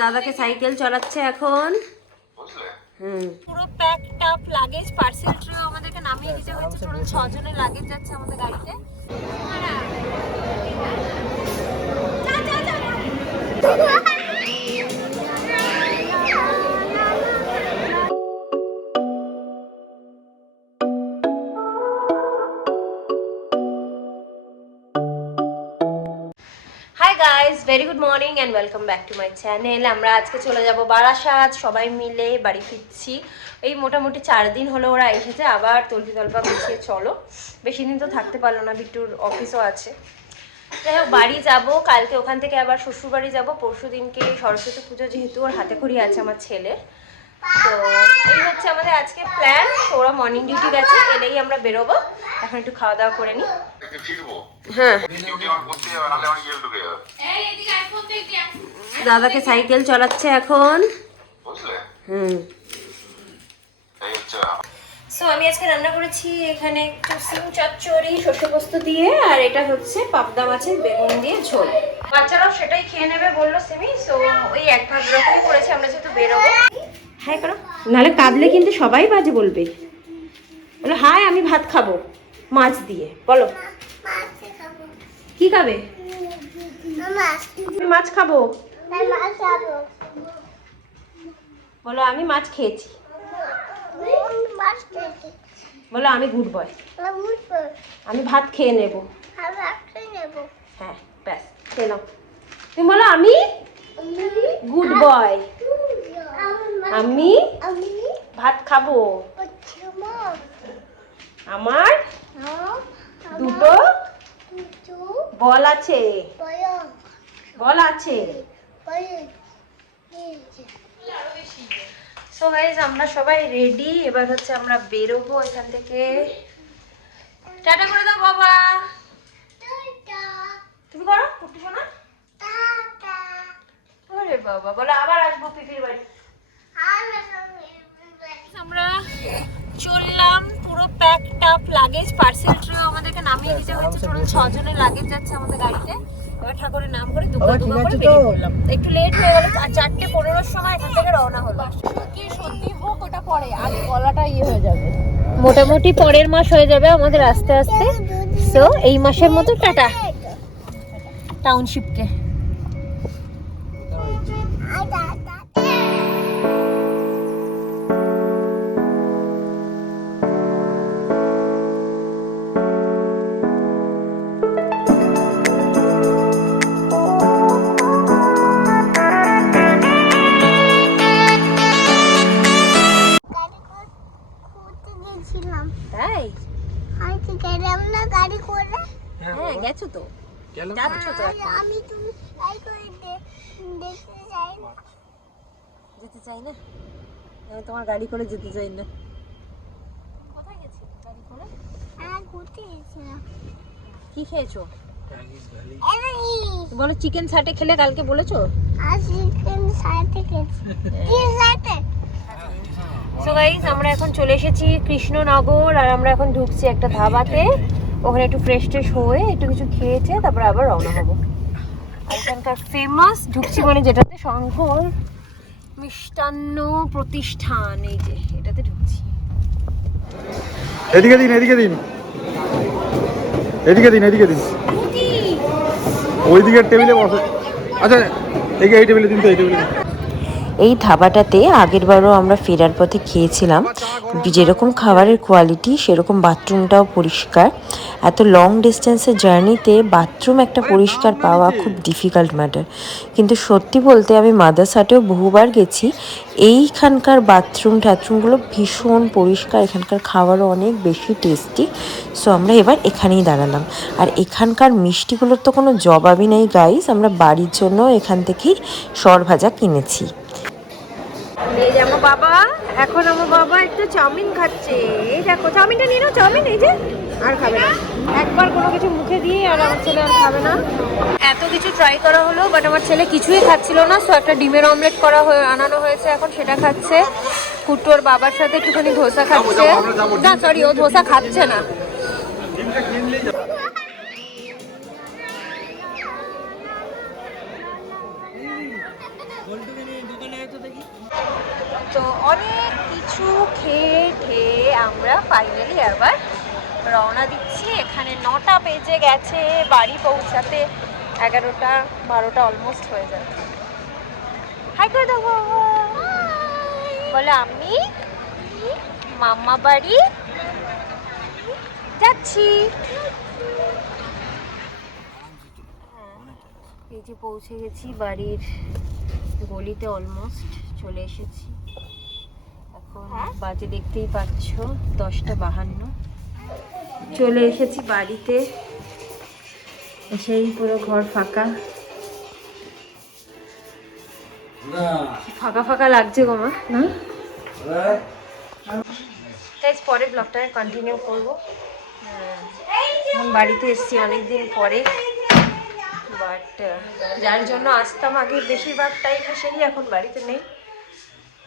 দাদাকে সাইকেল চালাচ্ছে এখন। পুরো packed up luggage parcel tray আমাদেরকে নামিয়ে দিতে হচ্ছে। টোটাল 6 জনের লাগেজ যাচ্ছে আমাদের গাড়িতে। Hi guys, very good morning and welcome back to my channel. আমরা আজকে চলে যাব বারাসাত, সবাই মিলে বাড়ি ফিরছি। এই মোটামুটি 4 দিন হলো ওরা এসেছে, আবার তল্পি তল্পা গুছিয়ে চলো। বেশি দিন তো থাকতে পারলো না, বিট্টুর অফিসও আছে। যাই হোক, বাড়ি যাবো কালকে, ওখান থেকে আবার শ্বশুর বাড়ি যাবো পরশু দিনকে। সরস্বতী পুজো যেহেতু ওর হাতে খড়ি আছে আমার ছেলে, তো এই হচ্ছে আমাদের আজকে প্ল্যান। ওরা মর্নিং ডিউটি গেছে, এলেই আমরা বেরোবো। এখন একটু খাওয়া দাওয়া করে নিই। হ্যাঁ, দাদাকে সাইকেল চালাচ্ছে এখন। সো আমি আজকে রান্না করেছি এখানে একটু সিম চচ্চড়ি শস্যপোস্ত দিয়ে, আর এটা হচ্ছে পাবদা মাছের বেগুন দিয়ে ঝোল। বাচ্চারাও সেটাই খেয়ে নেবে বললো সিমি। সো ওই এক ভাগ রকমই করেছি, আমরা যেহেতু বেরোবো। হ্যাঁ করো, নাহলে কাঁদলে কিন্তু সবাই বাজে বলবে। বলো হাই, আমি ভাত খাবো মাছ দিয়ে। বলো কি খাবে? মাছ খাবো। বলো আমি মাছ খেয়েছি। বলো আমি গুড বয়। আমি ভাত খেয়ে নেব। হ্যাঁ ব্যাস, খেয়ে নাও। তুমি বলো আমি গুড বয়, আমি ভাত খাবো। আমার দুটো বল আছে, বল আছে। সো গাইস, আমরা সবাই রেডি। এবার হচ্ছে আমরা বেরোবো এখান থেকে। টাটা করে দাও বাবা। তুমি করো পুট্টু সোনা। ওরে বাবা, বলো আবার আসবো পিপির বাড়ি। আমরা চললাম, পুরো packed up luggage parcel tray আমাদেরকে নামিয়ে দিতে হচ্ছে। টোটাল 6 জনের লাগেজ যাচ্ছে আমাদের গাড়িতে। এবার ঠাকুরের নাম করে দুপুর দুপুর করে বেরিয়ে পড়লাম। একটু লেট হয়ে গেল, 4:15-র সময় এখান থেকে রওনা হলো। কি সত্যি হোক ওটা পরে, আগে গলাটা হয়ে যাবে। মোটামুটি পরের মাস হয়ে যাবে আমাদের আস্তে আস্তে। সো এই মাসের মতো টাটা টাউনশিপকে। তাই হ্যাঁ, গেছো তো, যাচ্ছ তো এখন। যেতে চাই না, আমি তোমার গাড়ি করে যেতে চাই না। কোথায় গেছি গাড়ি করে? ঘুরতে গেছিলাম। কি খেয়েছো? বলো চিকেন সাটে খেলে, কালকে বলেছো। সো গাইস, আমরা এখন চলে এসেছি কৃষ্ণনগর, আর আমরা এখন ঢুকছি একটা ধাবাতে। ওখানে একটু ফ্রেশ ট্রেশ হয়ে একটু কিছু খেয়েছে, তারপর আবার রওনা হবো। আর এখানকার ফেমাস ঢুকছি মানে যেটাতে শঙ্কর মিষ্টান্ন প্রতিষ্ঠান, এই যে এটাতে ঢুকছি। এদিকে দিন, এদিকে দিন, এদিকে দিন, এদিকে দিন। ওই দিকের টেবিলে বসে। আচ্ছা এই টেবিলে দিন তো, এই টেবিলে। এই ধাবাটাতে আগেরবারও আমরা ফেরার পথে খেয়েছিলাম। যেরকম খাবারের কোয়ালিটি সেরকম বাথরুমটাও পরিষ্কার। এত লং ডিস্টেন্সের জার্নিতে বাথরুম একটা পরিষ্কার পাওয়া খুব ডিফিকাল্ট ম্যাটার। কিন্তু সত্যি বলতে আমি মাদারসাটেও বহুবার গেছি, এইখানকার টাথরুমগুলো ভীষণ পরিষ্কার, এখানকার খাবারও অনেক বেশি টেস্টি। সো আমরা এবার এখানেই দাঁড়ালাম। আর এখানকার মিষ্টিগুলোর তো কোনো জবাবই নেই গাইস। আমরা বাড়ির জন্য এখান থেকেই সরভাজা কিনেছি। এই যে আমার বাবা, এখন আমার বাবা একটু চাউমিন খাচ্ছে। এই দেখো চাউমিনটা নিয়ে নাও, চাউমিন এই যে। আর খাবে না, একবার কোনো কিছু মুখে দিয়ে আর আমার ছেলে আর খাবে না। এত কিছু ট্রাই করা হলো, বাট আমার ছেলে কিছুই খাচ্ছিল না। সো একটা ডিমের অমলেট আনানো হয়েছে, এখন সেটা খাচ্ছে। কুট্টোর বাবার সাথে একটুখানি ধোসা খাচ্ছে। না সরি, ও ধোসা খাচ্ছে না। তো অনেক কিছু খেয়ে ঠেয়ে আমরা ফাইনালি আবার রওনা দিচ্ছি। এখানে 9টা বেজে গেছে, বাড়ি পৌঁছাতে 11টা 12টা অলমোস্ট হয়ে যাবে। হাই করে দেবো বলে আমি মামা বাড়ি যাচ্ছি। এই যে পৌঁছে গেছি বাড়ির গলিতে, অলমোস্ট চলে এসেছি। এখন বাজে দেখতেই পাচ্ছ 10টা 52। চলে এসেছি বাড়িতে, এসেই পুরো ঘর ফাঁকা ফাঁকা ফাঁকা লাগছে গো মা, না? তাই পরে ব্লগটা কন্টিনিউ করবো। এখন বাড়িতে এসেছি অনেকদিন পরে, বাট যার জন্য আসতাম আগে বেশিরভাগ টাইম সেই এখন বাড়িতে নেই।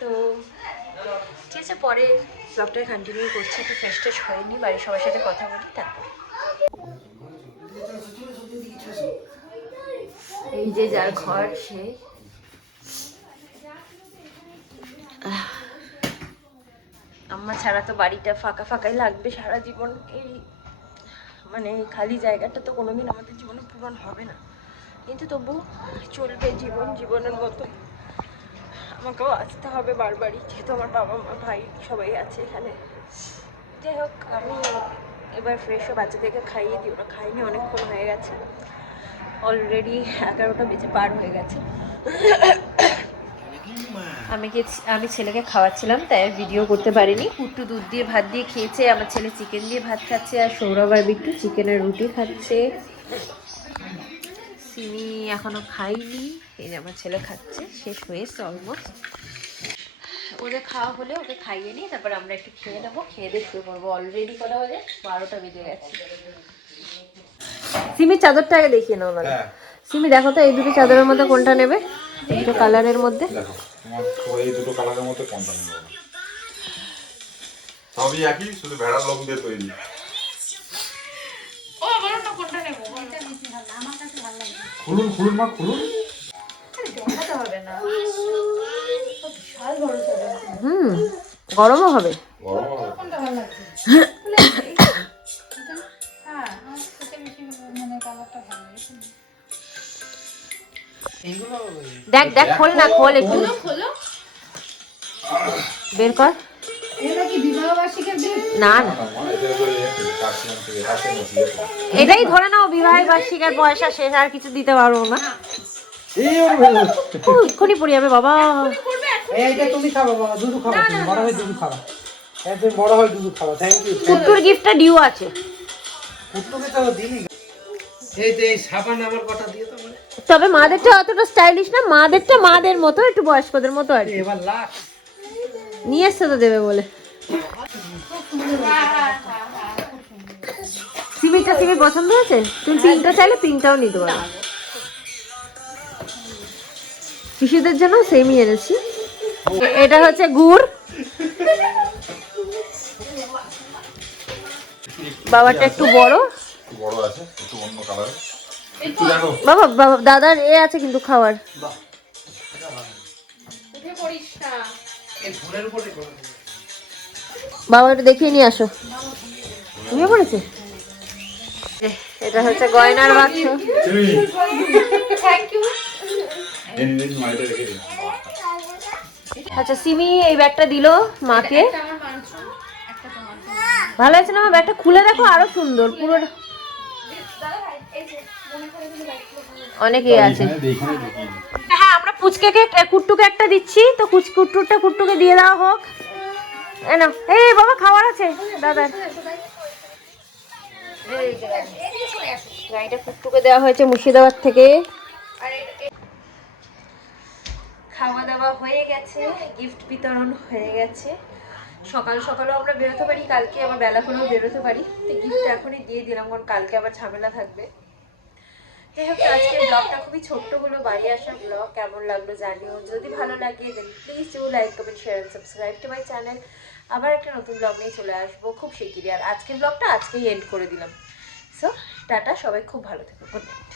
তো ঠিক আছে, পরে ব্লগটা কন্টিনিউ করছি। একটু ফ্রেশ ট্রেশ হয়নি, বাড়ির সবার সাথে কথা বলি তারপর। এই যে যার ঘর সে, আম্মা ছাড়া তো বাড়িটা ফাঁকা ফাঁকাই লাগবে সারা জীবন। এই মানে খালি জায়গাটা তো কোনোদিন আমাদের জীবনে পূরণ হবে না, কিন্তু তবু চলবে জীবন জীবনের মতো। আমাকেও আসতে হবে বারবারই, যেহেতু আমার বাবা মা ভাই সবাই আছে এখানে। যাই হোক, আমি এবার ফ্রেশ হয়ে বাচ্চাদেরকে খাইয়ে দিই, ওরা খাইনি অনেকক্ষণ হয়ে গেছে, অলরেডি 11টা বেজে পার হয়ে গেছে। আমি ছেলেকে খাওয়াচ্ছিলাম, তাই আর ভিডিও করতে পারিনি। কুট্টু দুধ দিয়ে ভাত দিয়ে খেয়েছে, আমার ছেলে চিকেন দিয়ে ভাত খাচ্ছে, আর সৌরভ আর বিট্টু চিকেনের রুটি খাচ্ছে। সিমি এখনো খাইনি, এই যে আমার ছেলে খাচ্ছে, শেষ হয়েছে অলমোস্ট। ওদের খাওয়া হলে ওকে খাইয়ে নিই, তারপর আমরা একটু খেয়ে নেবো, খেয়ে দিয়ে শুয়ে পড়বো। অলরেডি কটা বাজে? 12টা বেজে গেছে। সিমির চাদরটা আগে দেখিয়ে নাও না। সিমি দেখো তো এই দুটো চাদরের মধ্যে কোনটা নেবে? দুটো কালারের মধ্যে এই দুটো কালারের মধ্যে কোনটা নেবে? সবই একই, শুধু ভেড়ার লোম দিয়ে তৈরি। ও বলো না কোনটা নেব? এটা বেশি ভালো, আমার কাছে ভালো লাগে। খুলুন মা, খুলুন। দেখাতে হবে না, বিশাল বড় চাদর। গরমও হবে। গরম হবে। কোনটা ভালো লাগছে? হ্যাঁ, আমার কাছে বেশি মানে কালারটা ভালো লাগে। দেখ দেখ, খোল না, খোল একটু, খোলো বের কর। এটা কি বিবাহ বার্ষিকীর দিন? না না, এটাই ধরে নাও বিবাহ বার্ষিকীর পয়সা শেষ, আর কিছু দিতে পারবো না। এক্ষুনি পড়ে যাবে বাবা। এইটা তুমি খাবে বাবা, দুধু খাবে, বড় হয় দুধু খাবে, একদম বড় হয় দুধু খাবে। Thank you. কুট্টুর গিফটটা ডিউ আছে। কুট্টুকে তো দিলি। এই যে এই সাবান আমার কটা দিয়ে তো মানে। তবে মাদেরটা অতটা স্টাইলিশ না, মাদেরটা মাদের মতো, একটু বয়স্কদের মতো আর কি। এবার লাখ নিয়ে এসছে তো দেবে বলে। সিমিটা সিমি পছন্দ হয়েছে? তুমি পিঙ্কটা চাইলে পিঙ্কটাও নিতে পারো। শিশুদের জন্য সেমই এনেছি। এটা হচ্ছে গুড়, বাবারটা একটু বড় আছে, একটু অন্য কালার। বাবা বাবা দাদার এ আছে কিন্তু খাওয়ার। বাবা একটু দেখিয়ে নিয়ে আসো। ঘুমিয়ে পড়েছে। এটা হচ্ছে গয়নার বাক্স। আচ্ছা, সিমি এই ব্যাগটা দিল মাকে। ভালো আছে না? আমার ব্যাগটা খুলে দেখো, আরো সুন্দর পুরো, অনেকেই আছে। হ্যাঁ, আমরা পুচকে কুট্টুকে একটা দিচ্ছি, তো কুট্টুকে দিয়ে দেওয়া হোক। এই বাবা খাবার আছে দাদার। গাড়িটা কুট্টুকে দেওয়া হয়েছে মুর্শিদাবাদ থেকে। খাওয়া দাওয়া হয়ে গেছে, গিফট বিতরণ হয়ে গেছে। সকাল সকালও আমরা বেরোতে পারি, কালকে আবার বেলা করেও বেরোতে পারি। তো গিফট এখনই দিয়ে দিলাম, কারণ কালকে আবার ঝামেলা থাকবে। যাই হোক, আজকের ব্লগটা খুবই ছোট্ট হলো, বাড়ি আসার ব্লগ। কেমন লাগলো জানিও, যদি ভালো লাগে then please do like, comment, share and subscribe to my channel. আবার একটা নতুন ব্লগ নিয়ে চলে আসবো খুব শিগগিরই। আর আজকের ব্লগটা আজকেই এন্ড করে দিলাম। সো টাটা, সবাই খুব ভালো থেকো, গুড নাইট।